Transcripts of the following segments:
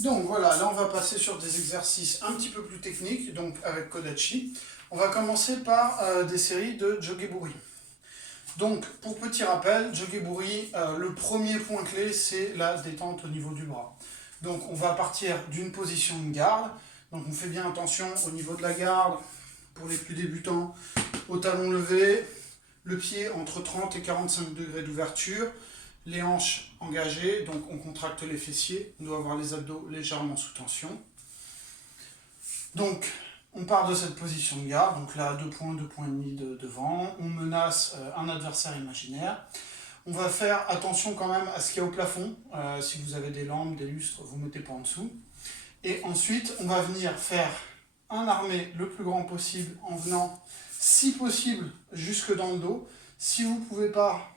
Donc voilà, là on va passer sur des exercices un petit peu plus techniques, donc avec Kodachi. On va commencer par des séries de Jogeburi. Donc pour petit rappel, Jogeburi, le premier point clé c'est la détente au niveau du bras. Donc on va partir d'une position de garde, donc on fait bien attention au niveau de la garde, pour les plus débutants, au talon levé, le pied entre 30 et 45 degrés d'ouverture, les hanches engagées, donc on contracte les fessiers, on doit avoir les abdos légèrement sous tension. Donc on part de cette position de garde, donc là 2 points et demi devant, on menace un adversaire imaginaire. On va faire attention quand même à ce qu'il y a au plafond, si vous avez des lampes, des lustres, vous ne mettez pas en dessous. Et ensuite on va venir faire un armé le plus grand possible en venant, si possible, jusque dans le dos. Si vous ne pouvez pas,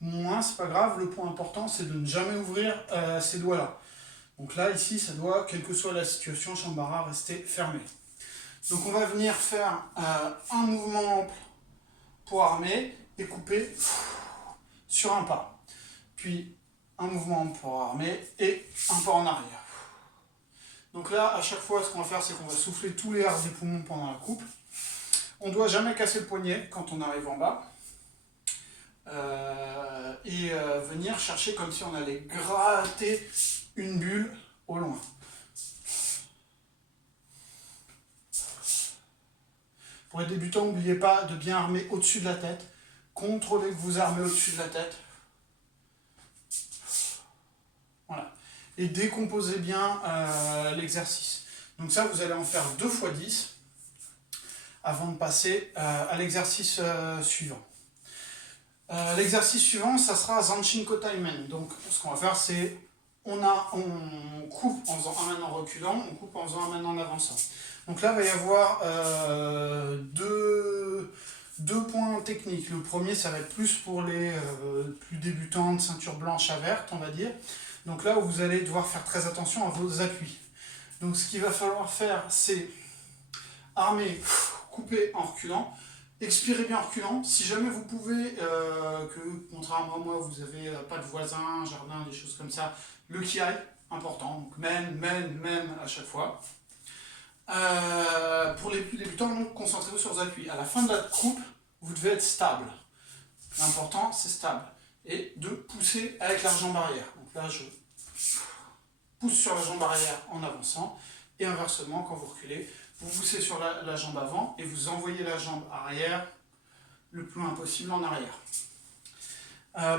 moins, c'est pas grave, le point important c'est de ne jamais ouvrir ces doigts-là. Donc là, ici, ça doit, quelle que soit la situation, Shambhara, rester fermé. Donc on va venir faire un mouvement ample pour armer et couper sur un pas. Puis un mouvement ample pour armer et un pas en arrière. Donc là, à chaque fois, ce qu'on va faire, c'est qu'on va souffler tous les airs des poumons pendant la coupe. On ne doit jamais casser le poignet quand on arrive en bas. Et venir chercher comme si on allait gratter une bulle au loin. Pour les débutants, n'oubliez pas de bien armer au-dessus de la tête. Contrôlez que vous armez au-dessus de la tête. Voilà. Et décomposez bien l'exercice. Donc ça, vous allez en faire 2 x 10 avant de passer à l'exercice suivant. L'exercice suivant, ça sera Zanshin Kotaimen. Donc ce qu'on va faire, c'est on coupe en faisant un main en reculant, on coupe en faisant un main en avançant. Donc là, il va y avoir deux points techniques. Le premier, ça va être plus pour les plus débutants de ceinture blanche à verte, on va dire. Donc là où vous allez devoir faire très attention à vos appuis. Donc ce qu'il va falloir faire, c'est armer, couper en reculant. Expirez bien en reculant. Si jamais vous pouvez, que contrairement à moi, vous n'avez pas de voisins, jardin, des choses comme ça, le kiai, important. Donc men à chaque fois. Pour les plus débutants, donc concentrez-vous sur vos appuis. À la fin de la coupe, vous devez être stable. L'important, c'est stable. Et de pousser avec la jambe arrière. Donc là, je pousse sur la jambe arrière en avançant. Et inversement, quand vous reculez, vous poussez sur la jambe avant et vous envoyez la jambe arrière le plus loin possible en arrière.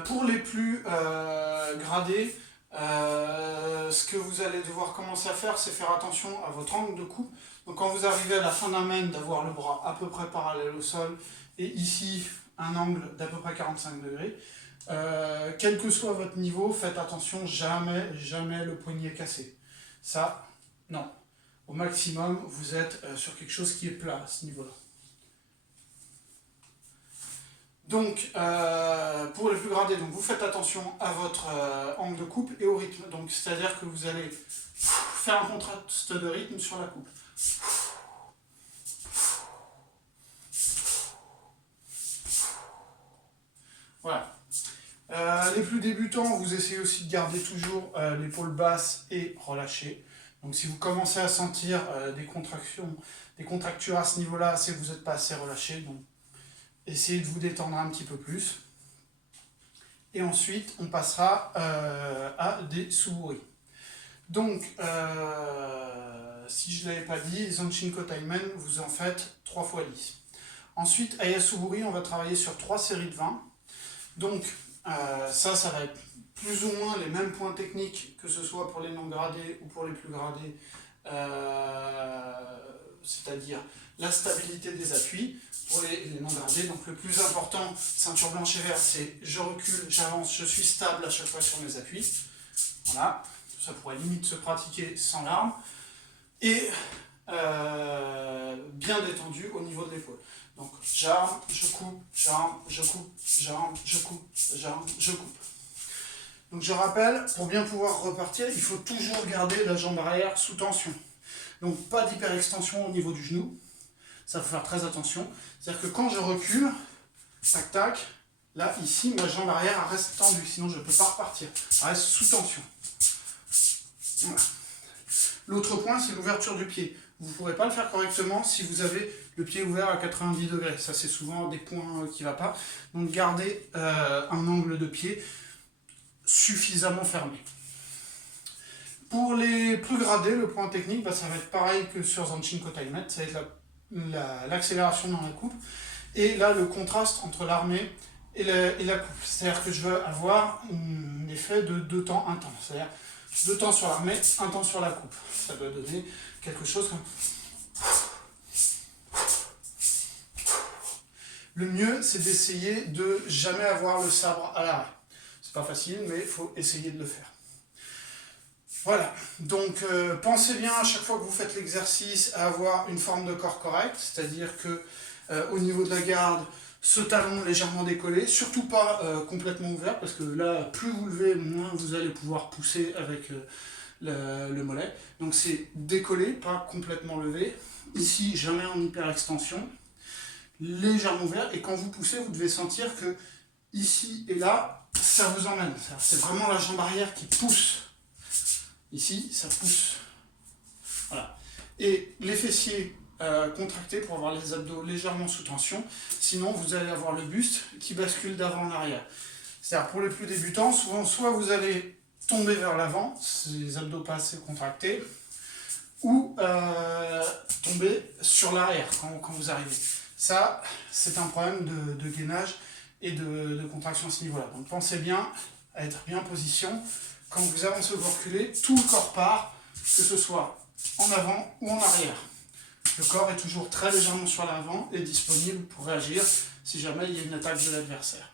Pour les plus gradés, ce que vous allez devoir commencer à faire, c'est faire attention à votre angle de coupe. Donc quand vous arrivez à la fin d'un main, d'avoir le bras à peu près parallèle au sol, et ici un angle d'à peu près 45 degrés. Quel que soit votre niveau, faites attention, jamais le poignet cassé. Ça, non. Au maximum, vous êtes sur quelque chose qui est plat à ce niveau-là. Donc, pour les plus gradés, donc vous faites attention à votre angle de coupe et au rythme. Donc, c'est-à-dire que vous allez faire un contraste de rythme sur la coupe. Voilà. Les plus débutants, vous essayez aussi de garder toujours l'épaule basse et relâchée. Donc si vous commencez à sentir des contractures à ce niveau-là, c'est que vous n'êtes pas assez relâché. Donc essayez de vous détendre un petit peu plus. Et ensuite, on passera à des suburi. Donc, si je ne l'avais pas dit, Zanshin Kotaimen, vous en faites 3 x 10. Ensuite, Ayasuburi, on va travailler sur 3 séries de 20. Donc, ça va être plus ou moins les mêmes points techniques, que ce soit pour les non gradés ou pour les plus gradés, c'est-à-dire la stabilité des appuis pour les non gradés. Donc le plus important, ceinture blanche et verte, c'est je recule, j'avance, je suis stable à chaque fois sur mes appuis. Voilà, ça pourrait limite se pratiquer sans larmes. Et bien détendu au niveau de l'épaule. Donc j'arme, je coupe, j'arme, je coupe, j'arme, je coupe, j'arme, je coupe. Donc je rappelle, pour bien pouvoir repartir, il faut toujours garder la jambe arrière sous tension. Donc pas d'hyperextension au niveau du genou, ça faut faire très attention. C'est-à-dire que quand je recule, tac tac, là ici ma jambe arrière reste tendue, sinon je ne peux pas repartir, elle reste sous tension. Voilà. L'autre point, c'est l'ouverture du pied. Vous ne pourrez pas le faire correctement si vous avez le pied ouvert à 90 degrés. Ça, c'est souvent des points qui ne vont pas. Donc, gardez un angle de pied suffisamment fermé. Pour les plus gradés, le point technique, ça va être pareil que sur Zanchenko Taimet. Ça va être l'accélération dans la coupe. Et là, le contraste entre l'armée et la coupe. C'est-à-dire que je veux avoir un effet de 2 temps, 1 temps. C'est-à-dire 2 temps sur l'armée, 1 temps sur la coupe. Ça doit donner quelque chose comme... Le mieux, c'est d'essayer de jamais avoir le sabre à l'arrêt. C'est pas facile, mais il faut essayer de le faire. Voilà, donc pensez bien à chaque fois que vous faites l'exercice à avoir une forme de corps correcte, c'est-à-dire que au niveau de la garde, ce talon légèrement décollé, surtout pas complètement ouvert, parce que là, plus vous levez, moins vous allez pouvoir pousser avec le mollet. Donc c'est décollé, pas complètement levé. Ici, jamais en hyperextension, légèrement ouvert, et quand vous poussez, vous devez sentir que ici et là, ça vous emmène. C'est vraiment la jambe arrière qui pousse. Ici, ça pousse. Voilà. Et les fessiers contractés pour avoir les abdos légèrement sous tension. Sinon, vous allez avoir le buste qui bascule d'avant en arrière. C'est-à-dire, pour les plus débutants, souvent, soit vous allez tomber vers l'avant, les abdos pas assez contractés, ou tomber sur l'arrière quand vous arrivez. Ça, c'est un problème de gainage et de contraction à ce niveau-là. Donc, pensez bien à être bien en position. Quand vous avancez ou vous reculez, tout le corps part, que ce soit en avant ou en arrière. Le corps est toujours très légèrement sur l'avant et disponible pour réagir si jamais il y a une attaque de l'adversaire.